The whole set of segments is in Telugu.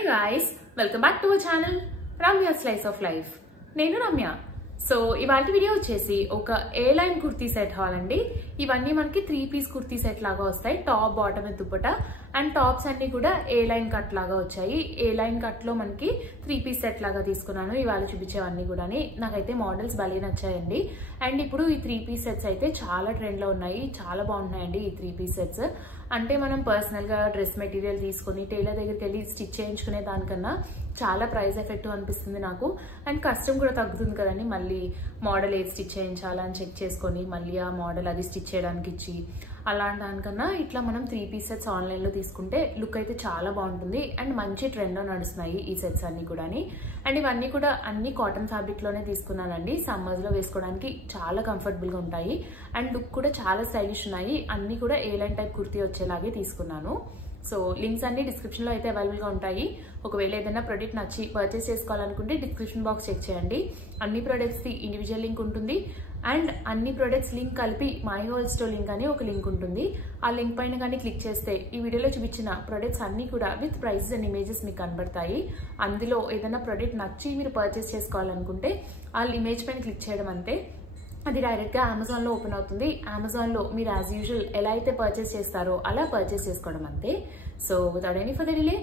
Hi guys, welcome back to our channel Ramya Slice of Life. నేను రమ్య. సో ఇవాల్టి వీడియో వచ్చేసి ఒక ఏ లైన్ కుర్తీ సెట్ హాల్ అండి. ఇవన్నీ మనకి 3 పీస్ కుర్తీ సెట్ లాగా వస్తాయి. Top bottom with dupatta and tops అన్ని కూడా ఏ లైన్ కట్ లాగా వచ్చాయి. ఏ లైన్ కట్ లో మనకి 3 పీస్ సెట్ లాగా తీసుకున్నాను. ఇవాళ చూపించేవన్నీ కూడా నాకైతే మోడల్స్ భలే నచ్చాయండి. అండ్ ఇప్పుడు ఈ 3 పీస్ సెట్స్ అయితే చాలా ట్రెండ్ లో ఉన్నాయి. చాలా బాగున్నాయండి ఈ 3 పీస్ సెట్స్. అంటే మనం పర్సనల్ గా డ్రెస్ మెటీరియల్ తీసుకొని టైలర్ దగ్గరికి వెళ్ళి స్టిచ్ చేయించుకునే దానికన్నా చాలా ప్రైస్ ఎఫెక్టివ్ అనిపిస్తుంది నాకు. అండ్ కష్టం కూడా తగ్గుతుంది కదండి. మళ్ళీ మోడల్ ఏది స్టిచ్ చేయించాలని చెక్ చేసుకొని మళ్ళీ ఆ మోడల్ అది స్టిచ్ చేయడానికి ఇచ్చి అలాంటి దానికన్నా ఇట్లా మనం 3 పీస్ సెట్స్ ఆన్లైన్ లో తీసుకుంటే లుక్ అయితే చాలా బాగుంటుంది. అండ్ మంచి ట్రెండ్ లో నడుస్తున్నాయి ఈ సెట్స్ అన్ని కూడా. అండ్ ఇవన్నీ కూడా అన్ని కాటన్ ఫ్యాబ్రిక్ లోనే తీసుకున్నానండి. సమ్మర్స్ లో వేసుకోవడానికి చాలా కంఫర్టబుల్ గా ఉంటాయి. అండ్ లుక్ కూడా చాలా స్టైలిష్ ఉన్నాయి. అన్ని కూడా ఏ లైన్ టైప్ కుర్తీ వచ్చేలాగే తీసుకున్నాను. సో లింక్స్ అన్ని డిస్క్రిప్షన్ లో అయితే అవైలబుల్ గా ఉంటాయి. ఒకవేళ ఏదైనా ప్రోడక్ట్ నచ్చి పర్చేస్ చేసుకోవాలనుకుంటే డిస్క్రిప్షన్ బాక్స్ చెక్ చేయండి. అన్ని ప్రొడక్ట్స్ ది ఇండివిజువల్ లింక్ ఉంటుంది. అండ్ అన్ని ప్రొడక్ట్స్ లింక్ కలిపి మై హోల్ స్టోర్ లింక్ అని ఒక లింక్ ఉంటుంది. ఆ లింక్ పైన కానీ క్లిక్ చేస్తే ఈ వీడియోలో చూపించిన ప్రొడక్ట్స్ అన్ని కూడా విత్ ప్రైసెస్ అండ్ ఇమేజెస్ మీకు కనబడతాయి. అందులో ఏదైనా ప్రొడక్ట్ నచ్చి మీరు పర్చేస్ చేసుకోవాలనుకుంటే ఆ ఇమేజ్ పైన క్లిక్ చేయడం అంతే. అది డైరెక్ట్ గా అమెజాన్ లో ఓపెన్ అవుతుంది. అమెజాన్ లో మీరు యాజ్ యూజువల్ ఎలా అయితే పర్చేస్ చేస్తారో అలా పర్చేస్ చేసుకోవడం అంతే. So without any further delay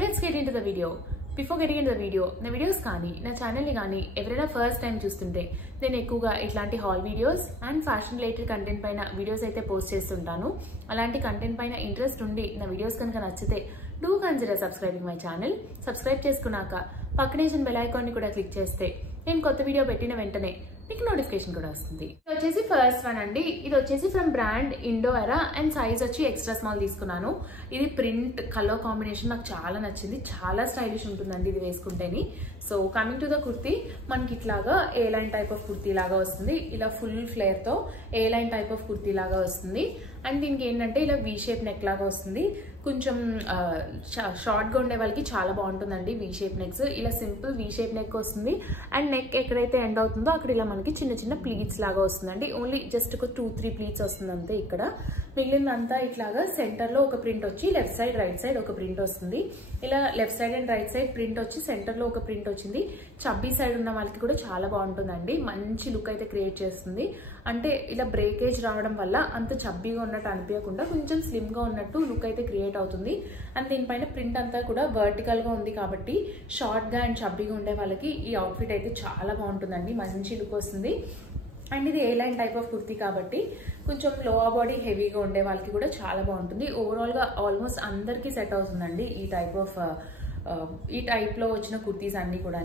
let's get into the video. Before getting into the video, నా వీడియోస్ కానీ నా ఛానల్ని కానీ ఎవరైనా ఫస్ట్ టైం చూస్తుంటే నేను ఎక్కువగా ఇట్లాంటి hall videos and fashion related content పైన వీడియోస్ అయితే పోస్ట్ చేస్తుంటాను. అలాంటి కంటెంట్ పైన ఇంట్రెస్ట్ ఉండి నా వీడియోస్ కనుక నచ్చితే do consider subscribing my channel. Subscribe చేసుకున్నాక పక్కనే బెల్ ఐకాన్ ని కూడా క్లిక్ చేస్తే నేను కొత్త వీడియో పెట్టిన వెంటనే మీకు నోటిఫికేషన్ కూడా వస్తుంది. ఇది వచ్చేసి ఫస్ట్ వన్ అండి. ఇది వచ్చేసి ఫ్రమ్ బ్రాండ్ ఇండోఎరా అండ్ సైజ్ వచ్చి ఎక్స్ట్రా స్మాల్ తీసుకున్నాను. ఇది ప్రింట్ కలర్ కాంబినేషన్ నాకు చాలా నచ్చింది. చాలా స్టైలిష్ ఉంటుందండి ఇది వేసుకుంటేని. So coming to the kurti, మనకి ఇట్లాగా A line type of kurti లాగా వస్తుంది. ఇలా ఫుల్ ఫ్లేర్ తో A line type of kurti లాగా వస్తుంది. అండ్ దీనికి ఏంటంటే ఇలా వీ షేప్ నెక్ లాగా వస్తుంది. కొంచెం షార్ట్ గా ఉండే వాళ్ళకి చాలా బాగుంటుందండి వీ షేప్ నెక్స్. ఇలా సింపుల్ వీ షేప్ నెక్ వస్తుంది. అండ్ నెక్ ఎక్కడైతే ఎండ్ అవుతుందో అక్కడ ఇలా మనకి చిన్న చిన్న ప్లీట్స్ లాగా వస్తుందండి. ఓన్లీ జస్ట్ ఒక 2-3 ప్లీట్స్ వస్తుంది అంతే. ఇక్కడ మిగిలినంతా ఇట్లాగా సెంటర్ లో ఒక ప్రింట్ వచ్చి లెఫ్ట్ సైడ్ రైట్ సైడ్ ఒక ప్రింట్ వస్తుంది. ఇలా left side and right side print వచ్చి సెంటర్ లో ఒక ప్రింట్ వచ్చింది. చబ్బీ సైడ్ ఉన్న వాళ్ళకి కూడా చాలా బాగుంటుందండి. మంచి లుక్ అయితే క్రియేట్ చేస్తుంది. అంటే ఇలా బ్రేకేజ్ రావడం వల్ల అంత చబ్బీగా ఉన్నట్టు అనిపించకుండా కొంచెం స్లిమ్ గా ఉన్నట్టు లుక్ అయితే క్రియేట్ అవుతుంది. అండ్ దీనిపైన ప్రింట్ అంతా కూడా వర్టికల్ గా ఉంది కాబట్టి షార్ట్ గా అండ్ చబ్బీగా ఉండే వాళ్ళకి ఈ అవుట్ఫిట్ అయితే చాలా బాగుంటుందండి. మంచి లుక్ వస్తుంది. అండ్ ఇది ఏ లైన్ టైప్ ఆఫ్ కుర్తీ కాబట్టి కొంచెం లోవర్ బాడీ హెవీగా ఉండే వాళ్ళకి కూడా చాలా బాగుంటుంది. ఓవరాల్ గా ఆల్మోస్ట్ అందరికీ సెట్ అవుతుందండి ఈ టైప్ లో వచ్చిన కుర్తీస్ అన్ని కూడా.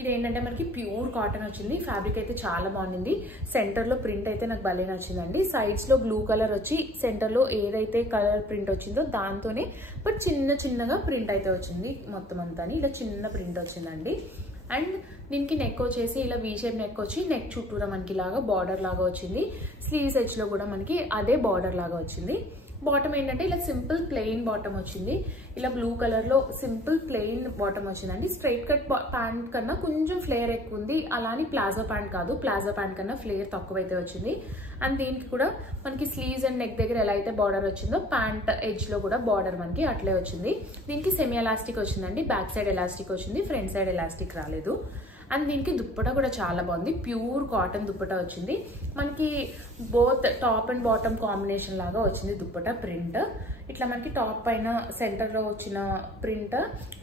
ఇది ఏంటంటే మనకి ప్యూర్ కాటన్ వచ్చింది. ఫ్యాబ్రిక్ అయితే చాలా బాగుంది. సెంటర్ లో ప్రింట్ అయితే నాకు భలే నచ్చిందండి. సైడ్స్ లో బ్లూ కలర్ వచ్చి సెంటర్ లో ఏదైతే కలర్ ప్రింట్ వచ్చిందో దాంతోనే బట్ చిన్నగా ప్రింట్ అయితే వచ్చింది. మొత్తం అంతా ఇలా చిన్న ప్రింట్ వచ్చిందండి. అండ్ దీనికి నెక్ వచ్చేసి ఇలా వీ షేప్ నెక్ వచ్చి నెక్ చుట్టూరా మనకి ఇలాగా బార్డర్ లాగా వచ్చింది. స్లీవ్స్ ఎడ్జ్ లో కూడా మనకి అదే బార్డర్ లాగా వచ్చింది. బాటమ్ ఏంటంటే ఇలా సింపుల్ ప్లెయిన్ బాటమ్ వచ్చింది. ఇలా బ్లూ కలర్ లో సింపుల్ ప్లెయిన్ బాటమ్ వచ్చిందండి. స్ట్రైట్ కట్ ప్యాంట్ కన్నా కొంచెం ఫ్లేర్ ఎక్కువ ఉంది. అలాని ప్లాజో ప్యాంట్ కాదు, ప్లాజో ప్యాంట్ కన్నా ఫ్లేర్ తక్కువ అయితే వచ్చింది. అండ్ దీనికి కూడా మనకి స్లీవ్స్ అండ్ నెక్ దగ్గర ఎలా అయితే బార్డర్ వచ్చిందో ప్యాంట్ ఎడ్జ్ లో కూడా బార్డర్ మనకి అట్లే వచ్చింది. దీనికి సెమీ ఎలాస్టిక్ వచ్చిందండి. బ్యాక్ సైడ్ ఎలాస్టిక్ వచ్చింది, ఫ్రంట్ సైడ్ ఎలాస్టిక్ రాలేదు. అండ్ దీనికి దుప్పటా కూడా చాలా బాగుంది. ప్యూర్ కాటన్ దుప్పటా వచ్చింది. మనకి both top and bottom combination లాగా వచ్చింది దుప్పటా ప్రింట్. ఇట్లా మనకి టాప్ పైన సెంటర్ లో వచ్చిన ప్రింట్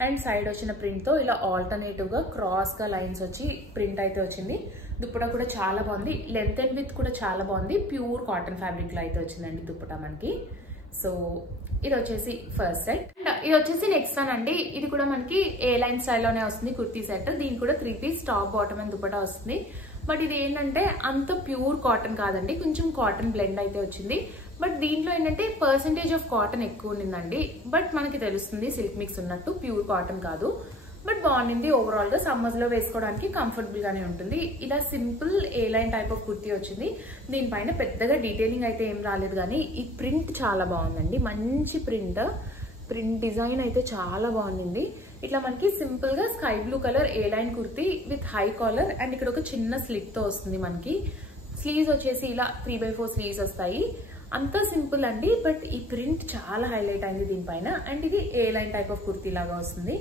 అండ్ సైడ్ వచ్చిన ప్రింట్ తో ఇలా ఆల్టర్నేటివ్ గా క్రాస్ గా లైన్స్ వచ్చి ప్రింట్ అయితే వచ్చింది. దుప్పటా కూడా చాలా బాగుంది. లెంత్ అండ్ విత్ కూడా చాలా బాగుంది. ప్యూర్ కాటన్ ఫ్యాబ్రిక్ లో అయితే వచ్చిందండి దుప్పటా మనకి. సో ఇది వచ్చేసి ఫస్ట్ సెట్. ఇది వచ్చేసి నెక్స్ట్ వన్ అండి. ఇది కూడా మనకి ఏ లైన్ స్టైల్లోనే వస్తుంది కుర్తీ సెట్. దీనికి కూడా 3 piece top bottom and dupatta వస్తుంది. బట్ ఇది ఏంటంటే అంత ప్యూర్ కాటన్ కాదండి, కొంచెం కాటన్ బ్లెండ్ అయితే వచ్చింది. బట్ దీంట్లో ఏంటంటే పర్సెంటేజ్ ఆఫ్ కాటన్ ఎక్కువ ఉండిందండి. బట్ మనకి తెలుస్తుంది సిల్క్ మిక్స్ ఉన్నట్టు, ప్యూర్ కాటన్ కాదు. బట్ బాగుంది. ఓవరాల్ గా సమ్మర్స్ లో వేసుకోవడానికి కంఫర్టబుల్ గానే ఉంటుంది. ఇలా simple A line type of kurti వచ్చింది. దీనిపైన పెద్దగా డీటెయిలింగ్ అయితే ఏం రాలేదు, కానీ ఈ ప్రింట్ చాలా బాగుందండి. మంచి ప్రింట్ డిజైన్ అయితే చాలా బాగుంది. ఇట్లా మనకి సింపుల్ గా sky blue colour A line kurti with high caller and ఇక్కడ ఒక చిన్న స్లిట్ తో వస్తుంది. మనకి స్లీవ్స్ వచ్చేసి ఇలా 3/4 స్లీవ్స్ వస్తాయి. అంతా సింపుల్ అండి. బట్ ఈ ప్రింట్ చాలా హైలైట్ అయింది దీనిపైన. అండ్ ఇది ఏ లైన్ టైప్ ఆఫ్ కుర్తీ లాగా వస్తుంది.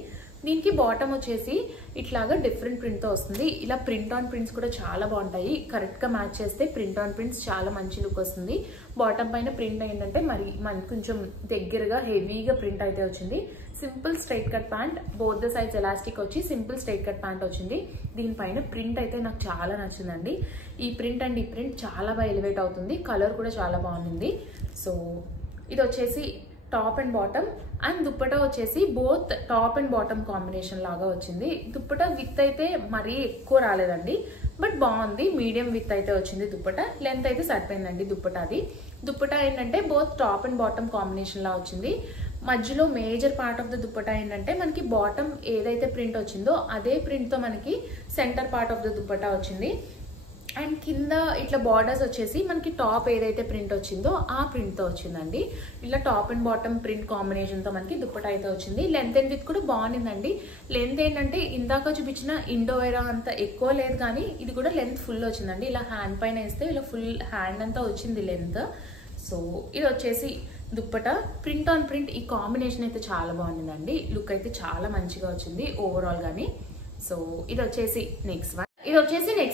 దీనికి బాటమ్ వచ్చేసి ఇట్లాగా డిఫరెంట్ ప్రింట్తో వస్తుంది. ఇలా ప్రింట్ ఆన్ ప్రింట్స్ కూడా చాలా బాగుంటాయి. కరెక్ట్గా మ్యాచ్ చేస్తే ప్రింట్ ఆన్ ప్రింట్స్ చాలా మంచి లుక్ వస్తుంది. బాటమ్ పైన ప్రింట్ ఏంటంటే మరి మనకి కొంచెం దగ్గరగా హెవీగా ప్రింట్ అయితే వచ్చింది. Simple straight cut pant, both the sides elastic వచ్చి సింపుల్ స్ట్రైట్ కట్ ప్యాంట్ వచ్చింది. దీనిపైన ప్రింట్ అయితే నాకు చాలా నచ్చిందండి. ఈ ప్రింట్ అండ్ ఈ ప్రింట్ చాలా బాగా ఎలివేట్ అవుతుంది. కలర్ కూడా చాలా బాగుంది. సో ఇది వచ్చేసి top and bottom. And dupatta వచ్చేసి both top and bottom combination లాగా వచ్చింది. దుప్పటా విత్ అయితే మరీ ఎక్కువ రాలేదండి, బట్ బాగుంది. మీడియం విత్ అయితే వచ్చింది దుప్పటా. లెంత్ అయితే సరిపోయిందండి దుప్పటాది. దుప్పటా ఏంటంటే both top and bottom combination లా వచ్చింది. మధ్యలో major part of the dupatta ఏంటంటే మనకి బాటమ్ ఏదైతే ప్రింట్ వచ్చిందో అదే ప్రింట్తో మనకి centre part of the dupatta వచ్చింది. అండ్ కింద ఇట్లా బార్డర్స్ వచ్చేసి మనకి టాప్ ఏదైతే ప్రింట్ వచ్చిందో ఆ ప్రింట్తో వచ్చిందండి. ఇలా టాప్ అండ్ బాటమ్ ప్రింట్ కాంబినేషన్తో మనకి దుప్పటా అయితే వచ్చింది. లెంత్ అండ్ విత్ కూడా బాగుందండి. లెంత్ ఏంటంటే ఇందాక చూపించిన ఇండోవేరా అంత ఎక్కువ లేదు, కానీ ఇది కూడా లెంత్ ఫుల్ వచ్చిందండి. ఇలా హ్యాండ్ పైన వేస్తే ఇలా ఫుల్ హ్యాండ్ అంతా వచ్చింది లెంత్. సో ఇది వచ్చేసి దుప్పటా. ప్రింట్ ఆన్ ప్రింట్ ఈ కాంబినేషన్ అయితే చాలా బాగుందండి. లుక్ అయితే చాలా మంచిగా వచ్చింది ఓవరాల్ గానీ. సో ఇది వచ్చేసి నెక్స్ట్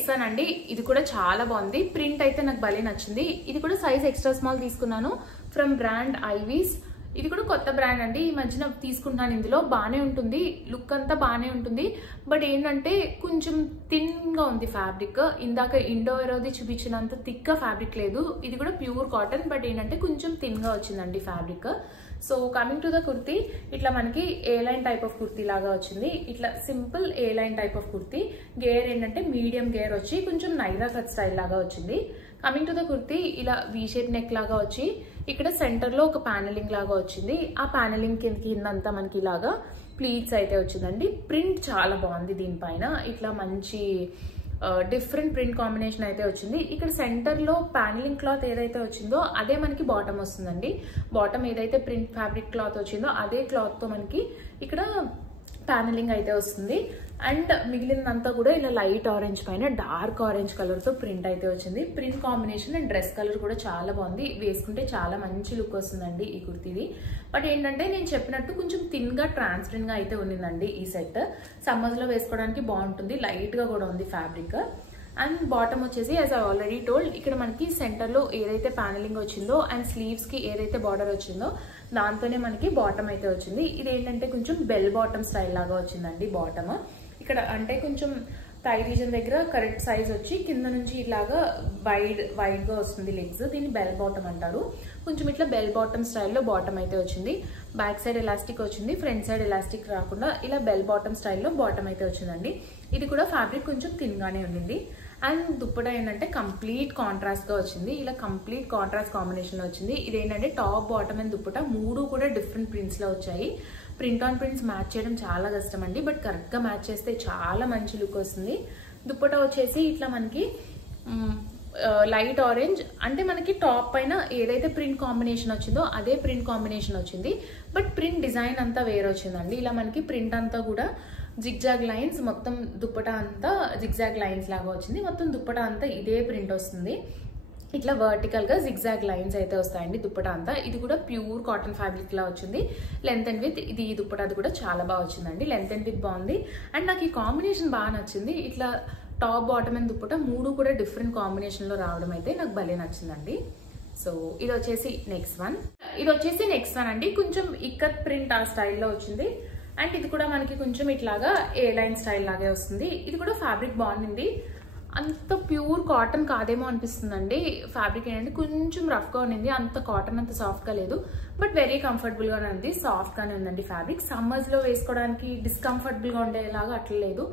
వన్ అండి. ఇది కూడా చాలా బాగుంది. ప్రింట్ అయితే నాకు భలే నచ్చింది. ఇది కూడా సైజ్ ఎక్స్ట్రా స్మాల్ తీసుకున్నాను ఫ్రమ్ బ్రాండ్ ఐవీస్. ఇది కూడా కొత్త బ్రాండ్ అండి, ఈ మధ్యన తీసుకుంటున్నాను. ఇందులో బాగానే ఉంటుంది, లుక్ అంతా బాగానే ఉంటుంది. బట్ ఏంటంటే కొంచెం థిన్గా ఉంది ఫ్యాబ్రిక్. ఇందాక ఇండోవేరోది చూపించినంత థిక్గా ఫ్యాబ్రిక్ లేదు. ఇది కూడా ప్యూర్ కాటన్, బట్ ఏంటంటే కొంచెం థిన్గా వచ్చిందండి fabric. So coming to the kurti, ఇట్లా మనకి ఏ లైన్ టైప్ ఆఫ్ కుర్తీ లాగా వచ్చింది. ఇట్లా simple A line type of kurti. Gear ఏంటంటే మీడియం గేర్ వచ్చి కొంచెం నైరా కట్ స్టైల్ లాగా వచ్చింది. కమింగ్ టు ద కుర్తీ, ఇలా వీ షేప్ నెక్ లాగా వచ్చి ఇక్కడ సెంటర్ లో ఒక ప్యానలింగ్ లాగా వచ్చింది. ఆ ప్యానలింగ్ కిందంతా మనకి ఇలాగా ప్లీట్స్ అయితే వచ్చిందండి. ప్రింట్ చాలా బాగుంది. దీనిపైన ఇట్లా మంచి డిఫరెంట్ ప్రింట్ కాంబినేషన్ అయితే వచ్చింది. ఇక్కడ సెంటర్ లో ప్యానలింగ్ క్లాత్ ఏదైతే వచ్చిందో అదే మనకి బాటమ్ వస్తుందండి. బాటమ్ ఏదైతే ప్రింట్ ఫ్యాబ్రిక్ క్లాత్ వచ్చిందో అదే క్లాత్ తో మనకి ఇక్కడ ప్యానలింగ్ అయితే వస్తుంది. అండ్ మిగిలినంతా కూడా ఇలా లైట్ ఆరెంజ్ పైన డార్క్ ఆరెంజ్ కలర్ తో ప్రింట్ అయితే వచ్చింది. Print combination and dress colour కూడా చాలా బాగుంది. వేసుకుంటే చాలా మంచి లుక్ వస్తుందండి ఈ కుర్తీది. బట్ ఏంటంటే నేను చెప్పినట్టు కొంచెం థిన్ గా ట్రాన్స్పరెంట్ గా అయితే ఉండిందండి ఈ సెట్. సమ్మర్స్ లో వేసుకోవడానికి బాగుంటుంది. లైట్ గా కూడా ఉంది ఫ్యాబ్రిక్. అండ్ బాటమ్ వచ్చేసి యాజ్ ఐ ఆల్రెడీ టోల్డ్, ఇక్కడ మనకి సెంటర్ లో ఏదైతే ప్యానలింగ్ వచ్చిందో అండ్ స్లీవ్స్ కి ఏదైతే బార్డర్ వచ్చిందో దాంతోనే మనకి బాటమ్ అయితే వచ్చింది. ఇది ఏంటంటే కొంచెం బెల్ బాటమ్ స్టైల్ లాగా వచ్చిందండి బాటమ్. ఇక్కడ అంటే కొంచెం థై రీజన్ దగ్గర కరెక్ట్ సైజ్ వచ్చి కింద నుంచి ఇలాగా వైడ్ గా వస్తుంది లెగ్స్. దీన్ని బెల్ బాటమ్ అంటారు. కొంచెం ఇట్లా బెల్ బాటమ్ స్టైల్లో బాటమ్ అయితే వచ్చింది. బ్యాక్ సైడ్ ఎలాస్టిక్ వచ్చింది, ఫ్రంట్ సైడ్ ఎలాస్టిక్ రాకుండా ఇలా బెల్ బాటమ్ స్టైల్లో బాటమ్ అయితే వచ్చిందండి. ఇది కూడా ఫ్యాబ్రిక్ కొంచెం థిన్ గానే ఉండింది. అండ్ దుప్పటా ఏంటంటే కంప్లీట్ కాంట్రాస్ట్ గా వచ్చింది. ఇలా కంప్లీట్ కాంట్రాస్ట్ కాంబినేషన్ లో వచ్చింది. ఇదేంటంటే టాప్ బాటమ్ అండ్ దుప్పటా మూడు కూడా డిఫరెంట్ ప్రింట్స్ లో వచ్చాయి. ప్రింట్ ఆన్ ప్రింట్స్ మ్యాచ్ చేయడం చాలా కష్టం అండి, బట్ కరెక్ట్ గా మ్యాచ్ చేస్తే చాలా మంచి లుక్ వస్తుంది. దుప్పటా వచ్చేసి ఇట్లా మనకి లైట్ ఆరెంజ్, అంటే మనకి టాప్ పైన ఏదైతే ప్రింట్ కాంబినేషన్ వచ్చిందో అదే ప్రింట్ కాంబినేషన్ వచ్చింది. బట్ ప్రింట్ డిజైన్ అంతా వేరే వచ్చిందండి. ఇలా మనకి ప్రింట్ అంతా కూడా జిగ్జాగ్ లైన్స్, మొత్తం దుప్పటా అంతా జిగ్జాగ్ లైన్స్ లాగా వచ్చింది. మొత్తం దుప్పటా అంతా ఇదే ప్రింట్ వస్తుంది. ఇట్లా వర్టికల్ గా జిగ్జాగ్ లైన్స్ అయితే వస్తాయండి దుప్పటా అంతా. ఇది కూడా ప్యూర్ కాటన్ ఫ్యాబ్రిక్ లా వచ్చింది. లెంత్ అండ్ విత్ ఇది దుప్పటాది కూడా చాలా బాగా వచ్చిందండి. లెంత్ అండ్ విత్ బాగుంది. అండ్ నాకు ఈ కాంబినేషన్ బాగా నచ్చింది. ఇట్లా టాప్ బాటమ్ అండ్ దుప్పటా మూడు కూడా డిఫరెంట్ కాంబినేషన్ లో రావడం అయితే నాకు భలే నచ్చిందండి. సో ఇది వచ్చేసి నెక్స్ట్ వన్ అండి. కొంచెం ఇక్కత్ ప్రింట్ ఆ స్టైల్లో వచ్చింది. అండ్ ఇది కూడా మనకి కొంచెం ఇట్లాగా ఏ లైన్ స్టైల్ లాగే వస్తుంది. ఇది కూడా ఫ్యాబ్రిక్ బాగుంది. అంత ప్యూర్ కాటన్ కాదేమో అనిపిస్తుందండి. ఫ్యాబ్రిక్ ఏంటంటే కొంచెం రఫ్ గా ఉంది. అంత కాటన్ అంత సాఫ్ట్ గా లేదు, బట్ వెరీ కంఫర్టబుల్ గానే ఉంది. సాఫ్ట్ గానే ఉందండి ఫ్యాబ్రిక్. సమ్మర్స్ లో వేసుకోవడానికి డిస్కంఫర్టబుల్ గా ఉండేలాగా అట్లా లేదు.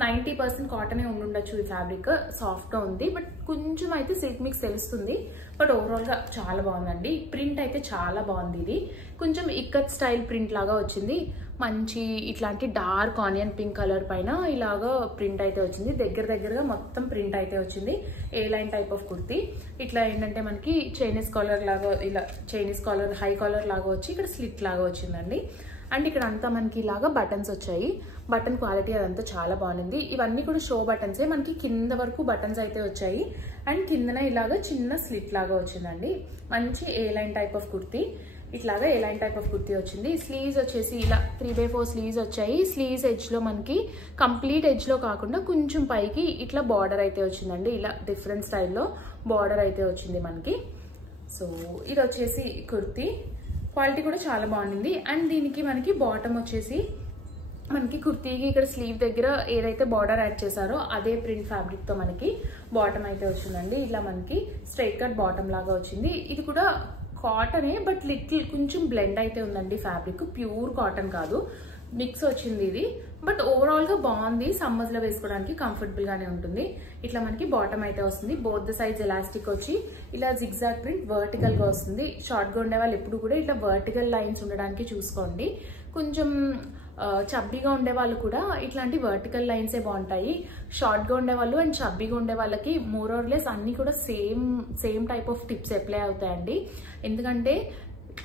90% కాటనే ఉండుండొచ్చు. ఈ ఫ్యాబ్రిక్ సాఫ్ట్ గా ఉంది, బట్ కొంచెం అయితే సిల్క్ మిక్స్ తెలుస్తుంది. బట్ ఓవరాల్ గా చాలా బాగుందండి. ప్రింట్ అయితే చాలా బాగుంది. ఇది కొంచెం ఇక్కత్ స్టైల్ ప్రింట్ లాగా వచ్చింది. మంచి ఇట్లాంటి డార్క్ ఆనియన్ పింక్ కలర్ పైన ఇలాగా ప్రింట్ అయితే వచ్చింది. దగ్గరగా మొత్తం ప్రింట్ అయితే వచ్చింది. ఏ లైన్ టైప్ ఆఫ్ కుర్తీ. ఇట్లా ఏంటంటే మనకి చైనీస్ కాలర్ లాగా, ఇలా చైనీస్ కాలర్ హై కాలర్ లాగా వచ్చి ఇక్కడ స్లిట్ లాగా వచ్చిందండి. అండ్ ఇక్కడ అంతా మనకి ఇలాగా బటన్స్ వచ్చాయి. బటన్ క్వాలిటీ అదంతా చాలా బాగుంది. ఇవన్నీ కూడా షో బటన్సే. మనకి కింద వరకు బటన్స్ అయితే వచ్చాయి. అండ్ కిందన ఇలాగా చిన్న స్లిట్ లాగా వచ్చిందండి. మంచి ఏ లైన్ టైప్ ఆఫ్ కుర్తీ. ఇట్లాగా ఎలాంటి టైప్ ఆఫ్ కుర్తీ వచ్చింది. స్లీవ్స్ వచ్చేసి ఇలా 3/4 స్లీవ్స్ వచ్చాయి. స్లీవ్స్ ఎడ్జ్లో మనకి కంప్లీట్ ఎడ్జ్లో కాకుండా కొంచెం పైకి ఇట్లా బార్డర్ అయితే వచ్చిందండి. ఇలా డిఫరెంట్ స్టైల్లో బార్డర్ అయితే వచ్చింది మనకి. సో ఇది వచ్చేసి కుర్తీ క్వాలిటీ కూడా చాలా బాగుంది. అండ్ దీనికి మనకి బాటమ్ వచ్చేసి మనకి కుర్తీకి ఇక్కడ స్లీవ్ దగ్గర ఏదైతే బార్డర్ యాడ్ చేశారో అదే ప్రింట్ ఫ్యాబ్రిక్ తో మనకి బాటమ్ అయితే వచ్చిందండి. ఇలా మనకి స్ట్రైట్ కట్ బాటమ్ లాగా వచ్చింది. ఇది కూడా కాటనే, బట్ లిటిల్ కొంచెం బ్లెండ్ అయితే ఉందండి ఫ్యాబ్రిక్. ప్యూర్ కాటన్ కాదు, మిక్స్ వచ్చింది ఇది. బట్ ఓవరాల్ గా బాగుంది. సమ్మర్స్ లో వేసుకోవడానికి కంఫర్టబుల్ గానే ఉంటుంది. ఇట్లా మనకి బాటమ్ అయితే వస్తుంది. బోత్ ద సైడ్స్ ఎలాస్టిక్ వచ్చి ఇలా జిగ్జాగ్ ప్రింట్ వర్టికల్ గా వస్తుంది. షార్ట్ గా ఉండే వాళ్ళు ఎప్పుడు కూడా ఇట్లా వర్టికల్ లైన్స్ ఉండడానికి చూసుకోండి. కొంచెం చబ్బీగా ఉండే వాళ్ళు కూడా ఇట్లాంటి వర్టికల్ లైన్సే బాగుంటాయి. షార్ట్ గా ఉండే వాళ్ళు అండ్ చబ్బీగా ఉండే వాళ్ళకి మోర్ ఆర్ లెస్ అన్ని కూడా same type of tips apply అవుతాయండి. ఎందుకంటే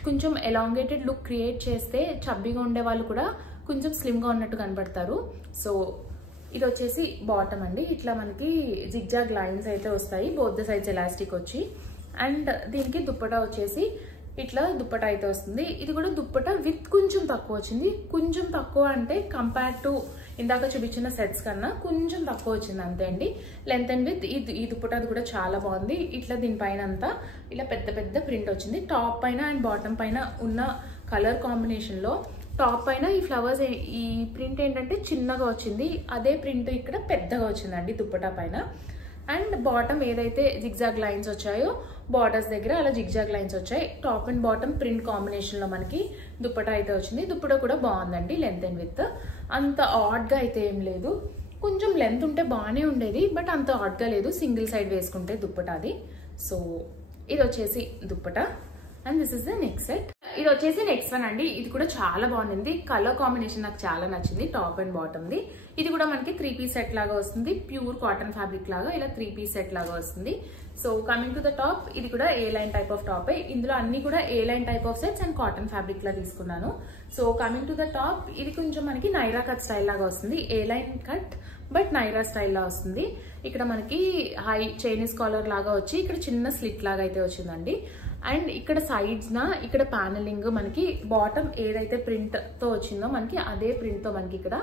కొంచెం ఎలాంగేటెడ్ లుక్ క్రియేట్ చేస్తే చబ్బీగా ఉండే వాళ్ళు కూడా కొంచెం స్లిమ్ గా ఉన్నట్టు కనబడతారు. సో ఇది వచ్చేసి బాటమ్ అండి. ఇట్లా మనకి జిగ్జాగ్ లైన్స్ అయితే వస్తాయి. బోత్ ద సైడ్స్ ఎలాస్టిక్ వచ్చి. అండ్ దీనికి దుప్పటా వచ్చేసి ఇట్లా దుప్పటా అయితే వస్తుంది. ఇది కూడా దుప్పటా విత్ కొంచెం తక్కువ వచ్చింది. కొంచెం తక్కువ అంటే కంపేర్ టు ఇందాక చూపించిన సెట్స్ కన్నా కొంచెం తక్కువ వచ్చింది అంతే అండి. లెంత్ అండ్ విత్ ఈ దుప్పటాది కూడా చాలా బాగుంది. ఇట్లా దీనిపైన అంతా ఇలా పెద్ద పెద్ద ప్రింట్ వచ్చింది. టాప్ పైన అండ్ బాటమ్ పైన ఉన్న కలర్ కాంబినేషన్ లో టాప్ పైన ఈ ఫ్లవర్స్ ఈ ప్రింట్ ఏంటంటే చిన్నగా వచ్చింది. అదే ప్రింట్ ఇక్కడ పెద్దగా వచ్చిందండి దుప్పటా పైన. అండ్ బాటమ్ ఏదైతే జిగ్జాగ్ లైన్స్ వచ్చాయో బార్డర్స్ దగ్గర అలా జిగ్జాగ్ లైన్స్ వచ్చాయి. Top and bottom print combination లో మనకి దుప్పటా అయితే వచ్చింది. దుప్పటా కూడా బాగుందండి. లెంత్ అండ్ విత్ అంత ఆడ్ గా అయితే ఏం లేదు. కొంచెం లెంత్ ఉంటే బాగానే ఉండేది, బట్ అంత ఆడ్ గా లేదు సింగిల్ సైడ్ వేసుకుంటే దుప్పటాది. సో ఇది వచ్చేసి dupatta. And this is the next set. ఇది వచ్చేసి నెక్స్ట్ వన్ అండి. ఇది కూడా చాలా బాగుంది. కలర్ కాంబినేషన్ నాకు చాలా నచ్చింది. Top and bottom the. ఇది కూడా మనకి 3 పీస్ సెట్ లాగా వస్తుంది. ప్యూర్ కాటన్ ఫ్యాబ్రిక్ లాగా ఇలా 3 పీస్ సెట్ లాగా వస్తుంది. So coming to the top, ఇది కూడా A line type of top. ఇందులో అన్ని కూడా A line type of sets and cotton fabric లా తీసుకున్నాను. So coming to the top, ఇది కొంచెం మనకి నైరా కట్ స్టైల్ లాగా వస్తుంది. A line cut but Naira style లా వస్తుంది. ఇక్కడ మనకి హై చైనీస్ కాలర్ లాగా వచ్చి ఇక్కడ చిన్న స్లిట్ లాగా అయితే వచ్చిందండి. అండ్ ఇక్కడ సైడ్స్ నా ఇక్కడ ప్యానలింగ్ మనకి బాటమ్ ఏదైతే ప్రింట్ తో వచ్చిందో మనకి అదే ప్రింట్ తో మనకి ఇక్కడ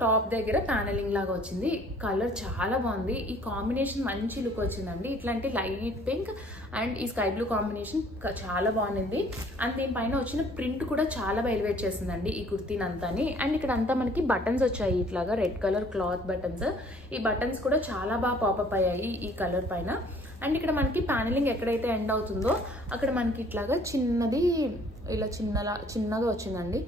టాప్ దగ్గర ప్యానలింగ్ లాగా వచ్చింది. కలర్ చాలా బాగుంది. ఈ కాంబినేషన్ మంచి లుక్ వచ్చిందండి. ఇట్లాంటి లైట్ పింక్ అండ్ ఈ స్కై బ్లూ కాంబినేషన్ చాలా బాగుంది. అండ్ దీనిపైన వచ్చిన ప్రింట్ కూడా చాలా బాగా ఎలివేట్ చేసిందండి ఈ కుర్తీని అంతాని. అండ్ ఇక్కడ అంతా మనకి బటన్స్ వచ్చాయి ఇట్లాగా రెడ్ కలర్ క్లాత్ బటన్స్. ఈ బటన్స్ కూడా చాలా బాగా పాపప్ అయ్యాయి ఈ కలర్ పైన. అండ్ ఇక్కడ మనకి ప్యానలింగ్ ఎక్కడైతే ఎండ్ అవుతుందో అక్కడ మనకి ఇట్లాగా చిన్నది ఇలా చిన్నగా వచ్చిందండి.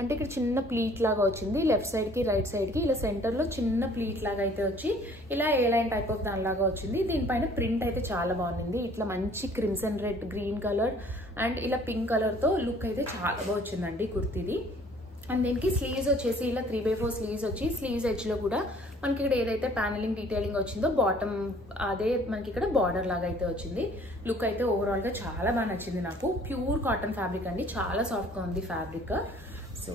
అంటే ఇక్కడ చిన్న ప్లీట్ లాగా వచ్చింది. లెఫ్ట్ సైడ్ కి రైట్ సైడ్ కి ఇలా సెంటర్ లో చిన్న ప్లీట్ లాగా అయితే వచ్చి ఇలా ఏ లైన్ టైప్ ఆఫ్ దానిలాగా వచ్చింది. దీనిపైన ప్రింట్ అయితే చాలా బాగుంది. ఇట్లా మంచి crimson red, green colour and ఇలా పింక్ కలర్ తో లుక్ అయితే చాలా బాగా వచ్చిందండి కుర్తీది. అండ్ దీనికి స్లీవ్స్ వచ్చేసి ఇలా 3/4 స్లీవ్స్ వచ్చి స్లీవ్స్ ఎడ్జ్ లో కూడా మనకి ఇక్కడ ఏదైతే ప్యానలింగ్ డీటెయిలింగ్ వచ్చిందో బాటమ్ అదే మనకి ఇక్కడ బార్డర్ లాగా అయితే వచ్చింది. లుక్ అయితే ఓవరాల్ గా చాలా బాగా నచ్చింది నాకు. ప్యూర్ కాటన్ ఫ్యాబ్రిక్ అండి. చాలా సాఫ్ట్ గా ఉంది ఫ్యాబ్రిక్. సో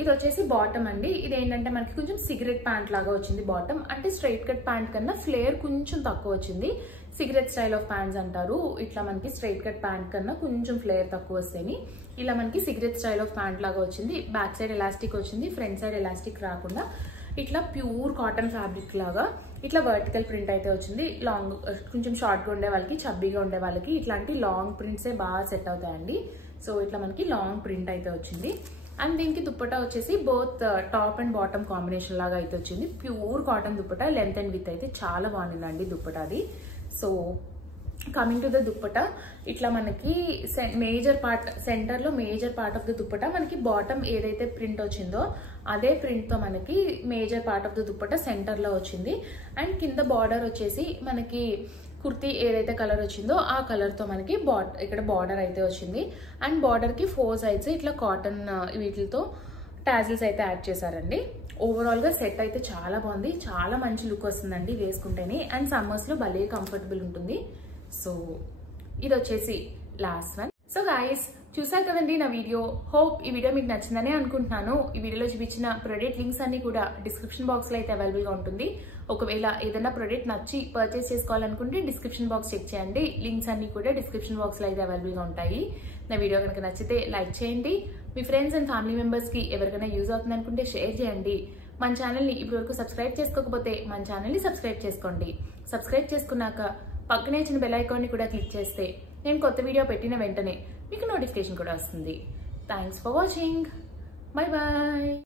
ఇది వచ్చేసి బాటమ్ అండి. ఇది ఏంటంటే మనకి కొంచెం సిగరెట్ ప్యాంట్ లాగా వచ్చింది బాటమ్. అంటే స్ట్రైట్ కట్ ప్యాంట్ కన్నా ఫ్లేర్ కొంచెం తక్కువ వచ్చింది. సిగరెట్ స్టైల్ ఆఫ్ ప్యాంట్స్ అంటారు. ఇట్లా మనకి స్ట్రైట్ కట్ ప్యాంట్ కన్నా కొంచెం ఫ్లేర్ తక్కువ వస్తేని ఇలా మనకి సిగరెట్ స్టైల్ ఆఫ్ ప్యాంట్ లాగా వచ్చింది. బ్యాక్ సైడ్ ఎలాస్టిక్ వచ్చింది. ఫ్రంట్ సైడ్ ఎలాస్టిక్ రాకుండా ఇట్లా ప్యూర్ కాటన్ ఫ్యాబ్రిక్ లాగా ఇట్లా వర్టికల్ ప్రింట్ అయితే వచ్చింది. లాంగ్ కొంచెం షార్ట్ గా ఉండే వాళ్ళకి, చబ్బీగా ఉండే వాళ్ళకి ఇట్లాంటి లాంగ్ ప్రింట్సే బాగా సెట్ అవుతాయండి. సో ఇట్లా మనకి లాంగ్ ప్రింట్ అయితే వచ్చింది. అండ్ దీనికి దుప్పటా వచ్చేసి both top and bottom combination లాగా అయితే వచ్చింది. Pure cotton dupatta. Length and width అయితే చాలా బాగుందండి దుప్పటాది. So coming to the dupatta, ఇట్లా మనకి మేజర్ పార్ట్ సెంటర్ లో major part of the dupatta మనకి బాటమ్ ఏదైతే ప్రింట్ వచ్చిందో అదే ప్రింట్ తో మనకి major part of the dupatta centre లో వచ్చింది. అండ్ కింద బార్డర్ వచ్చేసి మనకి కుర్తీ ఏదైతే కలర్ వచ్చిందో ఆ కలర్ తో మనకి ఇక్కడ బార్డర్ అయితే వచ్చింది. అండ్ బార్డర్ కి 4 సైడ్స్ ఇట్లా కాటన్ వీటితో టాజిల్స్ అయితే యాడ్ చేశారండి. ఓవరాల్ గా సెట్ అయితే చాలా బాగుంది. చాలా మంచి లుక్ వస్తుందండి వేసుకుంటేనే. అండ్ సమ్మర్స్ లో భలే కంఫర్టబుల్ ఉంటుంది. సో ఇది వచ్చేసి లాస్ట్ వన్. సో గైస్ చూసారు కదండి నా వీడియో. హోప్ ఈ వీడియో మీకు నచ్చిందనే అనుకుంటున్నాను. ఈ వీడియోలో చూపించిన ప్రొడక్ట్ లింక్స్ అన్ని కూడా డిస్క్రిప్షన్ బాక్స్ లో అయితే అవైలబుల్ గా ఉంటుంది. ఒకవేళ ఏదైనా ప్రొడక్ట్ నచ్చి పర్చేస్ చేసుకోవాలనుకుంటే డిస్క్రిప్షన్ బాక్స్ చెక్ చేయండి. లింక్స్ అన్ని కూడా డిస్క్రిప్షన్ బాక్స్ లో అయితే అవైలబుల్ గా ఉంటాయి. నా వీడియో కనుక నచ్చితే లైక్ చేయండి. మీ ఫ్రెండ్స్ అండ్ ఫ్యామిలీ మెంబర్స్ కి ఎవరికైనా యూజ్ అవుతుంది అనుకుంటే షేర్ చేయండి. మన ఛానల్ ని ఇప్పటివరకు సబ్స్క్రైబ్ చేసుకోకపోతే మన ఛానల్ ని సబ్స్క్రైబ్ చేసుకోండి. సబ్స్క్రైబ్ చేసుకున్నాక పక్కనే చిన్న బెల్ ఐకాన్ ని కూడా క్లిక్ చేస్తే నేను కొత్త వీడియో పెట్టిన వెంటనే మీకు నోటిఫికేషన్ కూడా వస్తుంది. Thanks for watching. Bye bye.